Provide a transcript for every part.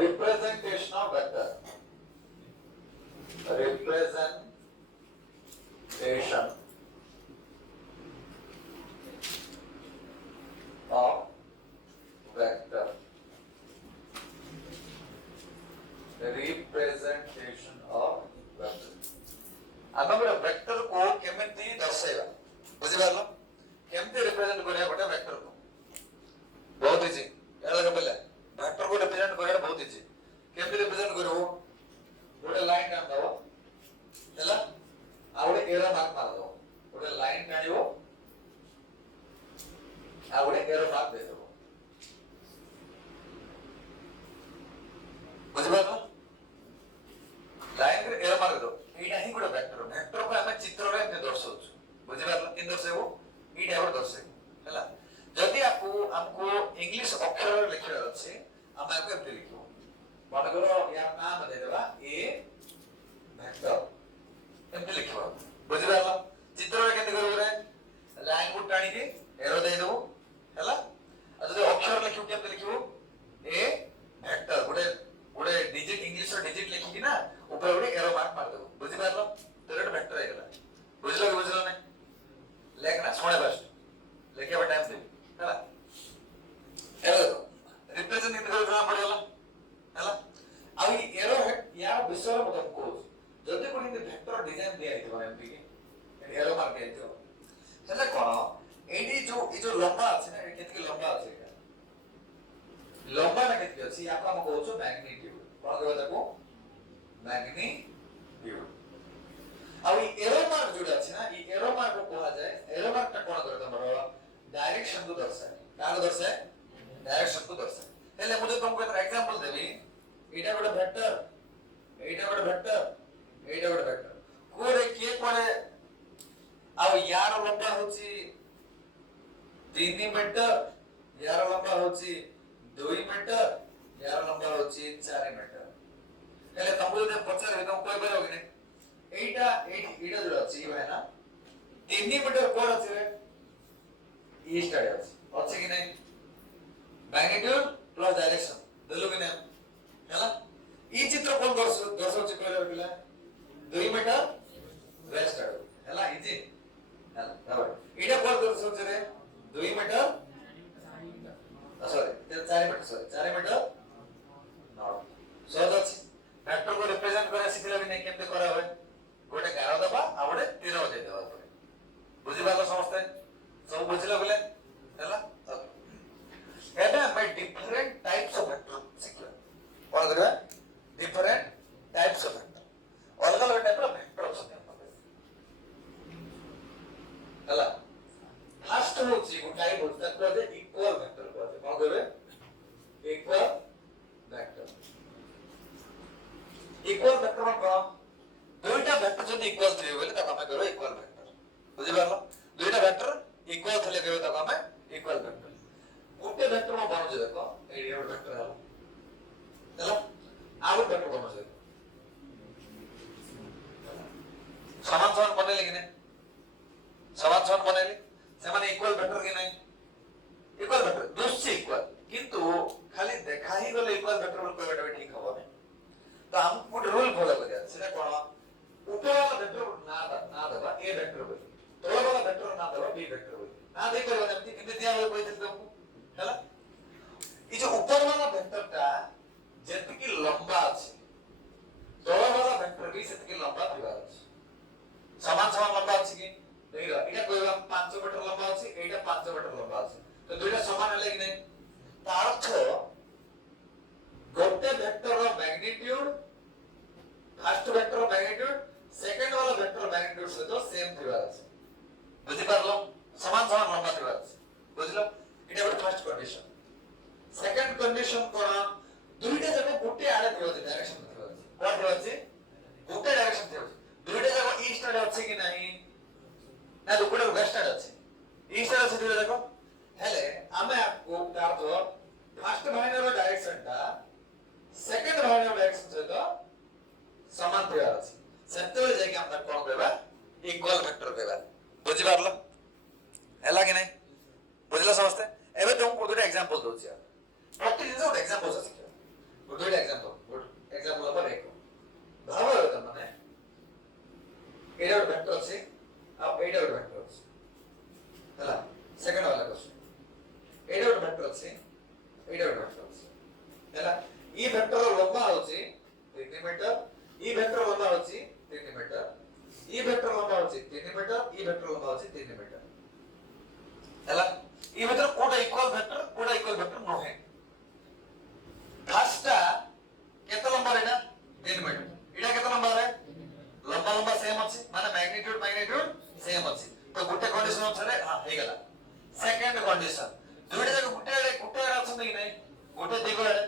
representation of vector, representation of vector, representation of vector. ଆମେ ଗୋଟେ vector କୁ କେମିତି ଦର୍ଶାଇବା ବୁଝିପାରିଲ କେମିତି ରିପ୍ରେଜେଣ୍ଟ କରିବା ଗୋଟେ ଭେକ୍ଟର କୁ ବହୁତ ଇଜି ଏହା ଲଗା ପଡିଲା ଭେକ୍ଟର को रिप्रेजेंट କରିବା ବହୁତ ଇଜି କେମିତି ରିପ୍ରେଜେଣ୍ଟ କରିବ ଗୋଟେ ଲାଇନ ଟାଣି ଦବ ହେଲା ଆଉ ଗୋଟେ ଏରୋ ମାର୍କ ମାର ଦବ ଗୋଟେ ଲାଇନ ଟାଣିବ ଆଉ ଗୋଟେ ଏରୋ ମାର୍କ ଦେଇ ଦବ ବୁଝିପାରିଲ लाइन रे एरो मार दो एटा ही गोटे वेक्टर वेक्टर को हमें चित्र रे एते दर्शाउछु बुझि पारल किन दर्शाइबो ई टाइप रे दर्शाइबो हैला जदी हमको इंग्लिश अक्षर लिखिबार अछि हम आपको एते लिखबो मान करो यार नाम दे देबा ए वेक्टर एते लिखबो बुझि पारल चित्र रे केते करबो रे लाइन को टाणी के एरो दे देबो हैला आ जदी अक्षर लिखिबो केते लिखबो ए वेक्टर गोटे गोटे डिजिट इंग्लिश रो डिजिट लिखि कि ना ऊपर गोटे एरो मार्क मार देबो बुझि पारलो तो रेट वेक्टर हे गेला बुझलो कि बुझलो नै लेखना सुने बस लेके बा टाइम दे हैला एरो रिप्रेजेंट इन करो जमा पड़ेला हैला आ ई एरो है या विषय रो मतलब को जदी कोनी वेक्टर डिजाइन दिया हितो एमपी के एरो मार्क दिया हितो हैला कोन एडी जो लंबा अछि ना केतके लंबा अछि लंबा ना केतके अछि या हम कहउछो मैग्नीट्यूड कोन कहबा ताको मैग्नीट्यूड अब ई एरो मार्क जोडा अछि ना ई एरो मार्क को कहा जाय एरो मार्क ता कोन करत हमर डायरेक्शन को दर्शाय का दर्शाय डायरेक्शन को दर्शाय हेले मुझे तुमको एक एग्जांपल देबी एटा गोटे वेक्टर एटा गोटे वेक्टर एटा गोटे वेक्टर कोरे के कोरे अब यार लंबा होची 3 मीटर यार लंबा होची 2 मीटर यार लंबा होची 4 मीटर हेले तुमको जब पचार तुम कोई बरो कि नहीं एटा जो अछि है ना 3 मीटर कोन अछि रे ईस्ट आड़े अछि कि नहीं मैग्नीट्यूड प्लस डायरेक्शन देलो कि नहीं हैला ई चित्र कोन दर्शो छि कहले पिला 2 मीटर वेस्ट आड़े हैला इजी हैला बराबर एटा कोन दर्शो छि रे 2 metre sorry 4 metre sorry 4 metre not सहज अछि वेक्टर को रिप्रेजेंट करे सिखले भी नहीं केमते करा होय गोटे गारो दबा आ गोटे तीर दे देबा पड़े बुझि बालो समझते सब बुझलो गेले हैला एबे मैं डिफरेंट टाइप्स ऑफ वेक्टर सिखला कोन करबा डिफरेंट टाइप्स ऑफ वेक्टर अलग अलग टाइप ऑफ वेक्टर अछि हैला फर्स्ट होची गोटाई बोलता कहते इक्वल वेक्टर कहते कोन कहबे इक्वल वेक्टर इक्वल वेक्टर को दुईटा वेक्टर जदी इक्वल थिबे बोले तब हमें करो इक्वल वेक्टर बुझि पारलो दुईटा वेक्टर इक्वल थले कहबे तब हमें इक्वल वेक्टर गोटे वेक्टर में बनो जे देखो ए वेक्टर हलो चलो आउ वेक्टर बनो जे समान समान बनेले कि नहीं समान समान बनेले से माने इक्वल वेक्टर कि नहीं इक्वल वेक्टर दोस्ती इक्वल किंतु खाली देखा ही गले इक्वल वेक्टर बोल कहबे ठीक हो नहीं तो हम गुड रूल फॉलो करिया सेटा कोन ऊपर वाला वेक्टर ना दबा ए वेक्टर बोली तळ वाला वेक्टर ना दबा बी वेक्टर बोली ना दे करबा एमती किते दिया होय कहते तुमको हैला ई जो ऊपर वाला वेक्टर ता जेति की लंबा अछि तळ वाला वेक्टर भी सेति की लंबा थिबा अछि समान समान लंबा अछि कि देखिरा एटा कहबा 5 मीटर लंबा अछि एटा 5 मीटर लंबा अछि तो दुइटा समान है कि नहीं तार अर्थ गोटे वेक्टर रो मैग्नीट्यूड फर्स्ट वेक्टर रो मैग्नीट्यूड सेकंड वाला वेक्टर मैग्नीट्यूड से तो सेम थिबा अछि बुझि पारलो समान समान लंबा थिबा अछि बुझलो इटा गोटे फर्स्ट कंडीशन सेकंड कंडीशन कोन दुईटा जको गोटे आड़े थिबा डायरेक्शन थिबा अछि कोन थिबा अछि गोटे डायरेक्शन थिबा दुईटा जको ईस्ट आड़े अछि कि नहीं ना दुईटा वेस्ट आड़े अछि ईस्ट आड़े अछि दुईटा जको हेले हमें आपको तार तो फर्स्ट भाइनर डायरेक्शन ता सेकंड भाइनर डायरेक्शन से तो समान थिबा अछि सेते जे कि हम कोन कहबा इक्वल वेक्टर कहबा बुझि पारलो हैला कि नहीं बुझला समझते एबे तुमको दुटा एग्जांपल दोछि यार प्रति दिन एग्जांपल से सिखो दुटा ହେଲା ଇ ଭେକ୍ଟର ଲମ୍ବା ହେଉଛି 3 ମିଟର ଇ ଭେକ୍ଟର ଲମ୍ବା ହେଉଛି 3 ମିଟର ଇ ଭେକ୍ଟର ଲମ୍ବା ହେଉଛି 3 ମିଟର ଇ ଭେକ୍ଟର ଲମ୍ବା ହେଉଛି 3 ମିଟର ହେଲା ଇ ଭିତରେ କୋଉଟା ଇକ୍ୱାଲ ଭେକ୍ଟର ନୁହେଁ ଫାର୍ଷ୍ଟଟା କେତେ ଲମ୍ବା ଏଟା 3 ମିଟର ଏଟା କେତେ ଲମ୍ବା ରେ ଲମ୍ବା ସେମ୍ ଅଛି ମାନେ ମ୍ୟାଗ୍ନିଟ୍ୟୁଡ ସେମ୍ ଅଛି ତ ଗୋଟେ କଣ୍ଡିସନ ଅନୁସାରେ ହଁ ହେଇଗଲା सेकंड कंडीशन दुईटा जाक गुटे अछन कि नै गुटे दिगो आडे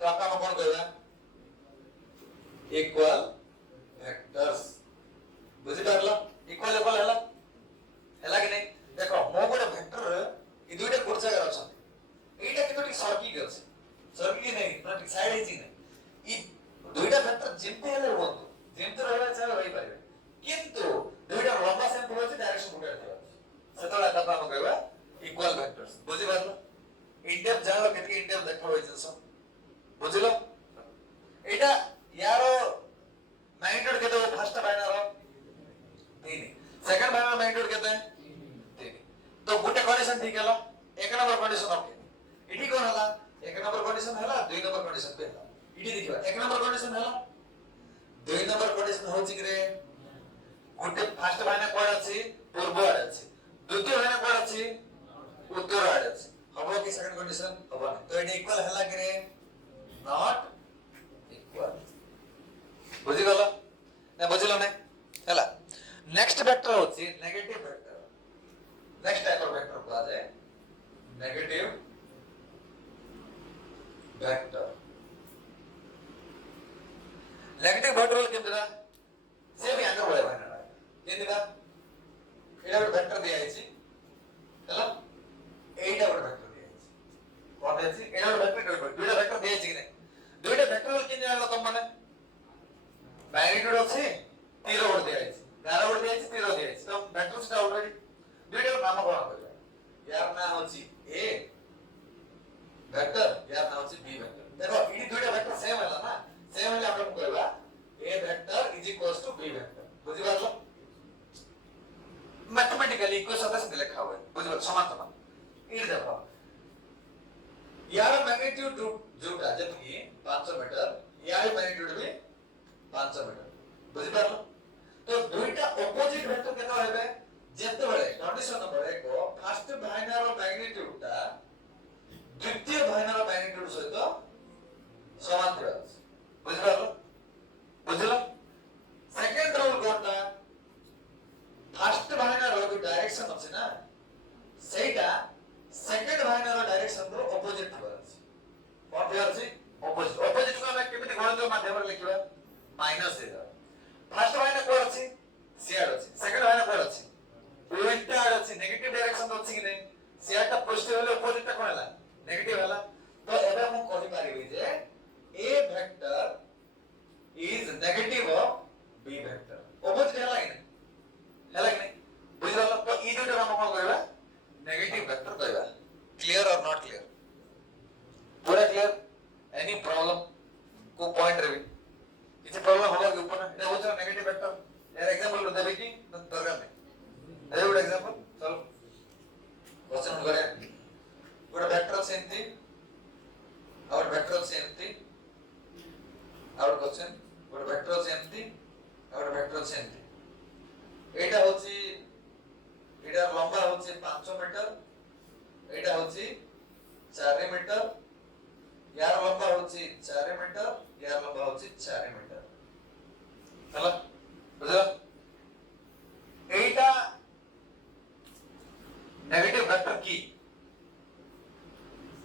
तो आपण कोन कहबा इक्वल वेक्टर्स बुझि परला इक्वल हला कि नै देखो मो गोटे वेक्टर इ दुईटा कोन जगह अछन एटा कितो टी सर्की कि नै मतलब साइड हे कि नै इ दुईटा वेक्टर जिमते हेले होतो जिमते रहला चाहे रहि पारे किंतु दुईटा लंबा सेम होय डायरेक्शन गुटे रहबा सेतला तब हम कहबा इक्वल वेक्टर्स बुझि परलो इंडेप जानो केतके इंडेप देखो होय जसो बुझिलो एटा यारो मैग्नीट्यूड केते फर्स्ट बाइनर 3 सेकंड बाइनर मैग्नीट्यूड केते 3 तो गुटे कंडीशन ठीक हला एक नंबर कंडीशन ओके इठी कोन हला एक नंबर कंडीशन हला दुई नंबर कंडीशन पे हला इठी देखिबा एक नंबर कंडीशन हला दुई नंबर कंडीशन होची कि रे गुटे फर्स्ट बाइनर कोड अछि पूर्व आड अछि द्वितीय बाइनर कोड अछि उत्तर आड अछि हबो कि सेकंड कंडीशन हबो तो एटा इक्वल हला कि रे नॉट इक्वल बुझि गलो ना बुझिलो नै हला नेक्स्ट वेक्टर होछि negative vector next type of vector को आ जाए नेगेटिव वेक्टर नेगेटिव वेक्टर केमरा से भी आगे बढ़े बाइनर केमरा एटा वेक्टर दिया है हला एटा वेक्टर दिया है कोन है एटा वेक्टर दुईटा वेक्टर दिया है कि नै दुईटा वेक्टर के जानो तुम माने मैग्नीट्यूड अछि 3 ओड दिया है 11 ओड दिया है 3 दिया है तो वेक्टर से ऑलरेडी दुईटा नाम कोन करबा यार नाम अछि ए वेक्टर यार नाम अछि बी वेक्टर देखो ई दुईटा वेक्टर सेम हला ना सेम हला आपण कहबा A vector is equals to B vector बुझि पारलो मैथमेटिकली इक्वेशन से लिखा हुआ है बुझ समान ये देखो यार मैग्नीट्यूड जोटा जतकी 500 मीटर यार मैग्नीट्यूड भी 500 मीटर बुझ पारलो तो दुईटा अपोजिट वेक्टर केतो हेबे जेते बेले कंडीशन नंबर 1 को फर्स्ट भाइनर मैग्नीट्यूड ता द्वितीय भाइनर मैग्नीट्यूड सहित समान थिबा बुझ पारलो बुझलो सेकंड रूल कोनटा फर्स्ट भाइनर रो डायरेक्शन अछि ना सेटा सेकंड भाइनर डायरेक्शन रो ऑपोजिट थिबा अछि कोन थिबा अछि ऑपोजिट को हम केमिति गणित माध्यम रे लिखिबा माइनस देबा फर्स्ट भाइनर कोन अछि सियाड अछि सेकंड भाइनर कोन अछि उल्टा अछि नेगेटिव डायरेक्शन अछि कि नै सियाड ता पॉजिटिव हले ऑपोजिट ता कोन हला नेगेटिव हला तो एबे हम कहि पारिबी जे A vector is negative of B vector opposite हला कि नै हला कि नै बुझलो तो ई दुटा नाम कोन कहबा नेगेटिव वेक्टर कहबा क्लियर और नॉट क्लियर पूरा क्लियर एनी प्रॉब्लम को पॉइंट रे किसी प्रॉब्लम होगा कि ऊपर एटा होछ नेगेटिव वेक्टर यार एग्जांपल देबे कि दरकार नै ए गुड एग्जांपल चलो क्वेश्चन करे गुड वेक्टर सेमती और वेक्टर सेमती और क्वेश्चन गुड वेक्टर सेमती और वेक्टर सेमती एटा होची एटा लंबा होची 500 मीटर एटा होची 4 मीटर यार लंबा होची 4 मीटर यार लंबा होची 4 मीटर हला बुझलो एटा नेगेटिव वेक्टर की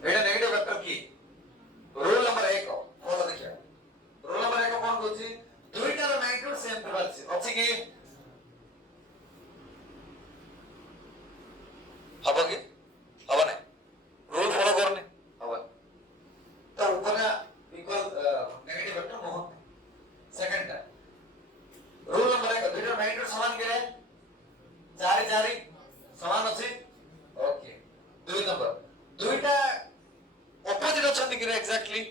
एटा नेगेटिव वेक्टर की रूल नंबर 1 फॉलो देखिया रूल नंबर 1 कोन होची दुईटा रो मैग्नीट्यूड सेम थिबा अछि कि हबो कि हबो नै रूल फॉलो करने हबो तो ऊपर equal negative vector Mohan second का रूल नंबर 1 दुईटा मैग्नीट्यूड समान करे 4 4 समान अछि ओके दुई नंबर दुईटा ऑपोजिट अछंती कि एग्जैक्टली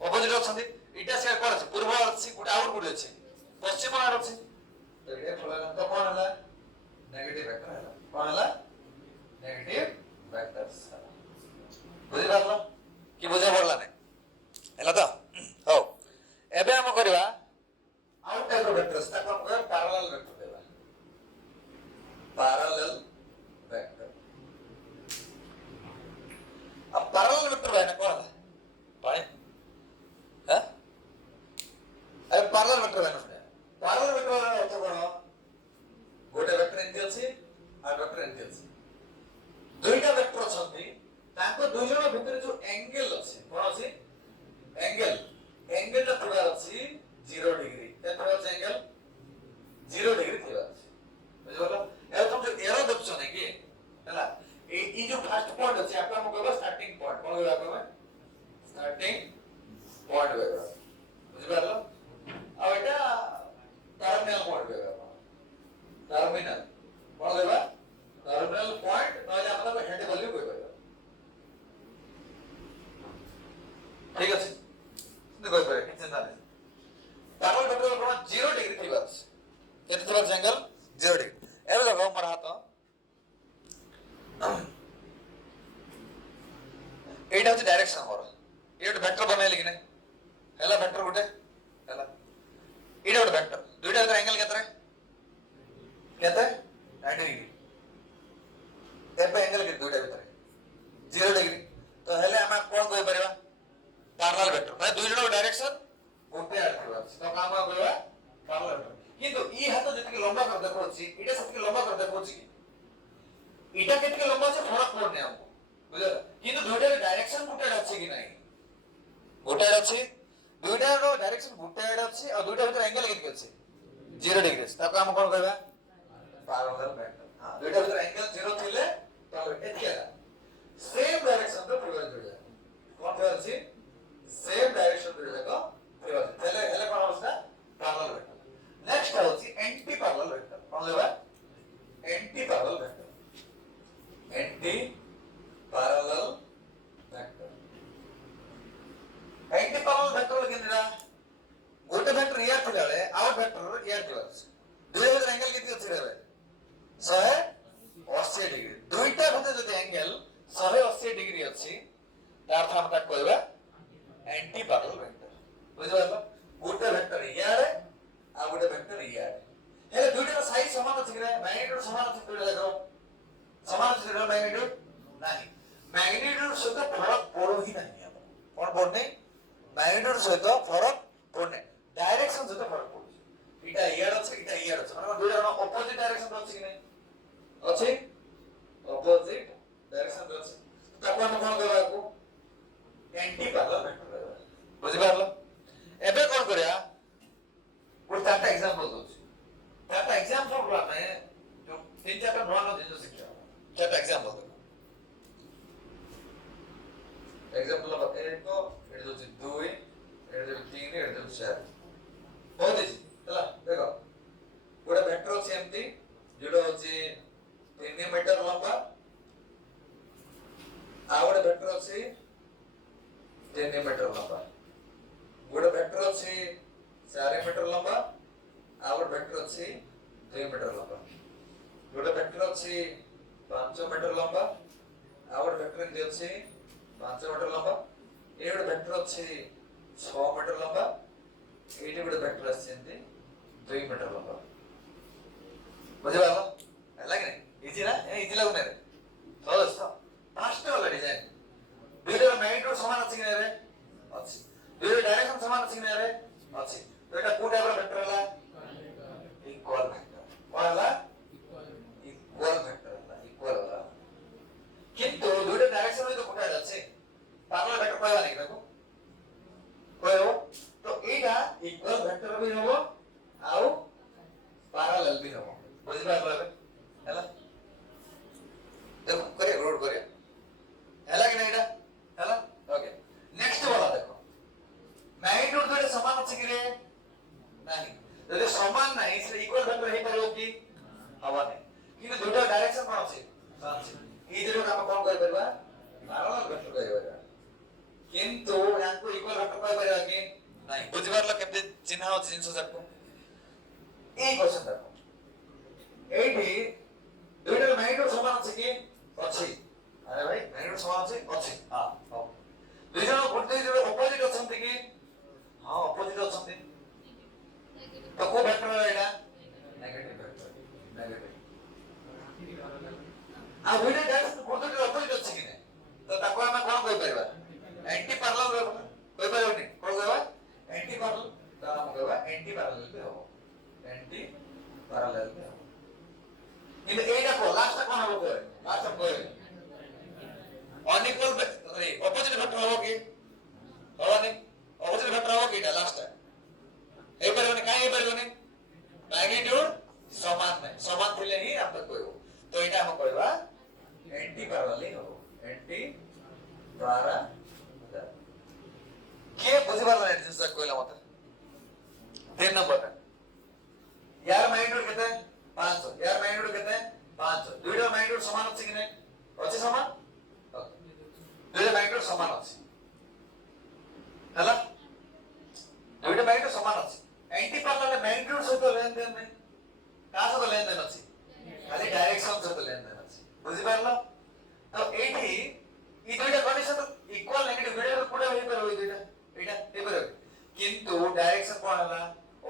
ऑपोजिट अछंती इटा से कोन अछि पूर्व अछि गुटा आउट गुड अछि पश्चिम आड़ अछि तो ए फॉलो तो कोन हला नेगेटिव वेक्टर हला कोन हला नेगेटिव वेक्टर्स बुझि पारलो कि बुझा पड़ला नै वेक्टर बनने पैरेलल वेक्टर अर्थ कोन गोटे वेक्टर एंटी अछि आ वेक्टर एंटी अछि दुईटा वेक्टर अछंती ताको दुई जण भितर जो एंगल अछि कोन अछि एंगल ता थिबार अछि 0 डिग्री केते अछि एंगल 0 डिग्री थिबार अछि बुझलो ए तुम जो एरो देखछो नै कि हला ई जो फर्स्ट पॉइंट अछि आपका हम कहबो स्टार्टिंग पॉइंट कोन कहबो आपका स्टार्टिंग पॉइंट कहबो बुझलो अब एटा टर्मिनल पॉइंट कहबो टर्मिनल कोन कहबो टर्मिनल पॉइंट नले मतलब हेड वैल्यू कहबो ठीक अछि देखो पे कितने जाने पैरेलल वेक्टर कोन 0 डिग्री थिबार केते थिबार एंगल 0 डिग्री एबे देखो हमर हाथ एटा होची डायरेक्शन हमर एटा वेक्टर बनाइले कि नै हैला वेक्टर गोटे हैला एटा गोटे वेक्टर दुईटा एंगल केते 90 डिग्री एबे एंगल के दुईटा भीतर 0 डिग्री तो हेले हम कोन कहि परबा पैरेलल वेक्टर माने दुई जण डायरेक्शन गोटे आथिबा तो काम कहबा पैरेलल वेक्टर किंतु ई हाथ जति लंबा कर देखौछि इटा सति लंबा कर देखौछि इटा केते लंबा छै फरक पड़ने हमको बुझल किंतु दुईटा डायरेक्शन गोटे अछि कि नै गोटे अछि दुईटा रो डायरेक्शन गोटे अछि और दुईटा भीतर एंगल केते अछि 0 डिग्री ताको हम कोन कहबा पैरेलल वेक्टर हां दुईटा भीतर एंगल 0 थिले तो एतिया सेम डायरेक्शन रो प्रिवाइज हो जाय कोन कहै अछि सेम डायरेक्शन रो जाको प्रिवाइज हेले हेले कोन होता पैरेलल वेक्टर नेक्स्ट होची एंटी पैरेलल वेक्टर कोन लेबा anti parallel vector anti parallel vector anti parallel vector Canara गोटे वेक्टर यार थिलाले आउट वेक्टर यार थिबास दुई भीतर एंगल केते अछि रे 180 डिग्री दुईटा भीतर जदि एंगल 180 डिग्री अछि तार हम ता कहबा एंटी पैरेलल वेक्टर बुझिबाला गोटे वेक्टर यार आ गोटे वेक्टर यार हे दुईटा साइज समान अछि रे मैग्नीट्यूड समान अछि दुईटा देखो समान अछि रे मैग्नीट्यूड नाही मैग्नीट्यूड सहित फरक पड़ो ही नहीं हम कोन पड़ने मैग्नीट्यूड सहित फरक पड़ने डायरेक्शन सहित फरक पड़ो इटा यार अछि इटा यार अछि माने दुईटा ऑपोजिट डायरेक्शन अछि कि नहीं अछि ऑपोजिट डायरेक्शन अछि ताको हम कोन कहबा को एंटी पैरेलल वेक्टर बुझि पारलो एबे कोन करिया गोटे चारटा एग्जांपल दोछि चारटा एग्जांपल रो में जो तीन चारटा नॉन जिनिस शिक्षा चारटा एग्जांपल देखो एग्जांपल नंबर 1 को एड दोछि 2 एड दोछि 3 एड दोछि 4 बहुत अछि चला देखो गोटे वेक्टर अछि एम्ति जेडो अछि 3 मीटर लंबा आ गोटे वेक्टर अछि 3 मीटर लंबा गोटे वेक्टर अछि 4 मीटर लंबा आ गोटे वेक्टर अछि 2 मीटर लंबा गोटे वेक्टर अछि 5 मीटर लंबा आ गोटे वेक्टर अछि 5 मीटर लंबा ए गोटे वेक्टर अछि 6 मीटर लंबा एटी गोटे वेक्टर अछि 2 मीटर लंबा बुझिबालो ହେଲା कि नहीं इजी ना इजी लागु नै रे सहज तो फास्ट वाला डिजाइन दुईटा मैग्नीट्यूड समान अछि कि नै रे अछि दुईटा डायरेक्शन समान अछि कि नै रे अछि तो एटा को टाइप रो वेक्टर हला इक्वल वेक्टर कोन हला इक्वल वेक्टर हला इक्वल हला किंतु दुईटा डायरेक्शन में तो कोटा अछि पैरेलल वेक्टर कहबा नै देखो कहबो तो एटा इक्वल वेक्टर भी होबो आउ पैरेलल भी होबो बुझि पारलो हैला देखो करे रोड करे हैला कि नहीं हैला ओके नेक्स्ट वाला देखो मैग्नीट्यूड तो समान अछि कि रे नहीं यदि समान नहीं से इक्वल वेक्टर हे परबो कि हवा नहीं कि दुटा डायरेक्शन कोन अछि ई जेरो हम कोन कहि परबा पैरेलल वेक्टर कहि परबा किंतु याको इक्वल वेक्टर कहि परबा कि नहीं बुझि पारलो केते चिन्ह अछि जिंस सबको ए क्वेश्चन देखो एटी दुईटा मैग्नीट्यूड समान अछि कि अछि अरे भाई मैग्नीट्यूड समान अछि हां दुई जण गोटे जण ऑपोजिट अछंती कि हां ऑपोजिट अछंती तो को वेक्टर एटा नेगेटिव वेक्टर नेगेटिव आ दुईटा डायरेक्शन गोटे ऑपोजिट अछि कि नै तो ताको हम कोन कहि परबा एंटी पैरेलल कहि परबनी कोन कहबा एंटी पैरेलल तो हम कहबा एंटी पैरेलल पारला नहीं जिनसे कोयला मत 3 नंबर है यार मैग्नीट्यूड कितने 500 यार मैग्नीट्यूड कितने 500 दुईटा मैग्नीट्यूड समान ଅଛି कि नहीं ଅଛି समान दुईटा मैग्नीट्यूड समान ଅଛି ହେଲା दुईटा मैग्नीट्यूड समान ଅଛି एंटी पार्लर मैग्नीट्यूड सहित लेन देन नहीं का सहित लेन देन अछि खाली डायरेक्शन सहित लेन देन अछि बुझि पारलो तो एठी ई दुईटा कंडीशन इक्वल नेगेटिव दुईटा कोडा होई परबो ई दुईटा एटा हे परबो किंतु डायरेक्शन कोन हला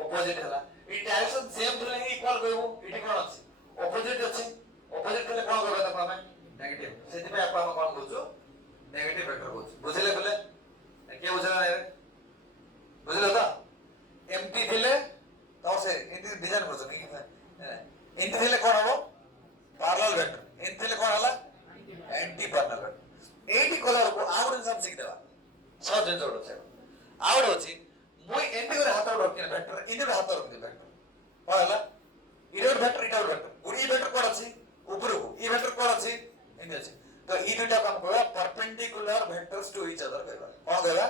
ऑपोजिट हला ई डायरेक्शन सेम थले ही इक्वल कहबो एठी कोन अछि ऑपोजिट अछि ऑपोजिट थले कोन कहबो त हम नेगेटिव सेति पे आपण कोन बुझो नेगेटिव वेक्टर बुझो बुझले बोले के बुझला रे बुझलो त एमटी थले तो से इनती डिजाइन बुझो नहीं इनती थले कोन हबो पैरेलल वेक्टर इनती थले कोन हला anti parallel vector eighty colour को आउट सब सिख देबा सब जन जोड़ छै आउट होछि मुई एंटी करे हाथ रख के वेक्टर इनते हाथ रख दे वेक्टर पहला इधर वेक्टर इधर वेक्टर गुडी वेक्टर कोन अछि ऊपर को ई वेक्टर कोन अछि इने अछि तो ई दुटा काम कहबा perpendicular vectors to each other कहबा कोन कहबा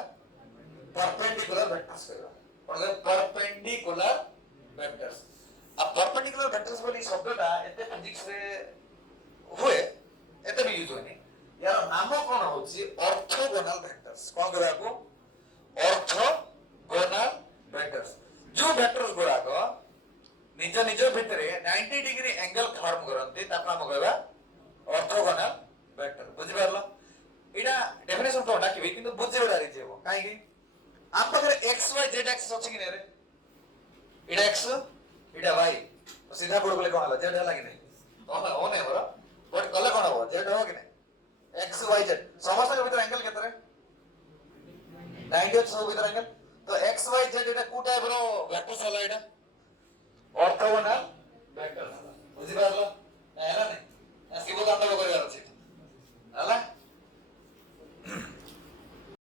परपेंडिकुलर वेक्टर्स कहबा कोन परपेंडिकुलर वेक्टर्स अब परपेंडिकुलर वेक्टर्स बोली शब्दटा एते फिजिक्स रे हुए एते भी यूज होनी यार नाम कोन होछि ऑर्थोगोनल वेक्टर्स कोन कहबा को ऑर्थोगोनल वेक्टर्स जो वेक्टर्स गुडा को निज निज भितरे 90 डिग्री एंगल फॉर्म करंती ता नाम कहबा ऑर्थोगोनल वेक्टर बुझि परलो इडा डेफिनेशन तो डाकिबे किंतु बुझे उडारी जेबो काहे कि आप पाखरे x y z एक्सिस अछि कि नै रे इडा x इडा y तो सीधा बोर्ड बोले कोन हला z हला कि नै हो नै बरो बट कले कोन हो z हो कि नै x y z समस्त के भीतर एंगल केतरे 90 सब भीतर एंगल तो x y z इडा को टाइप रो वेक्टर्स हला इडा ऑर्थोगोनल वेक्टर्स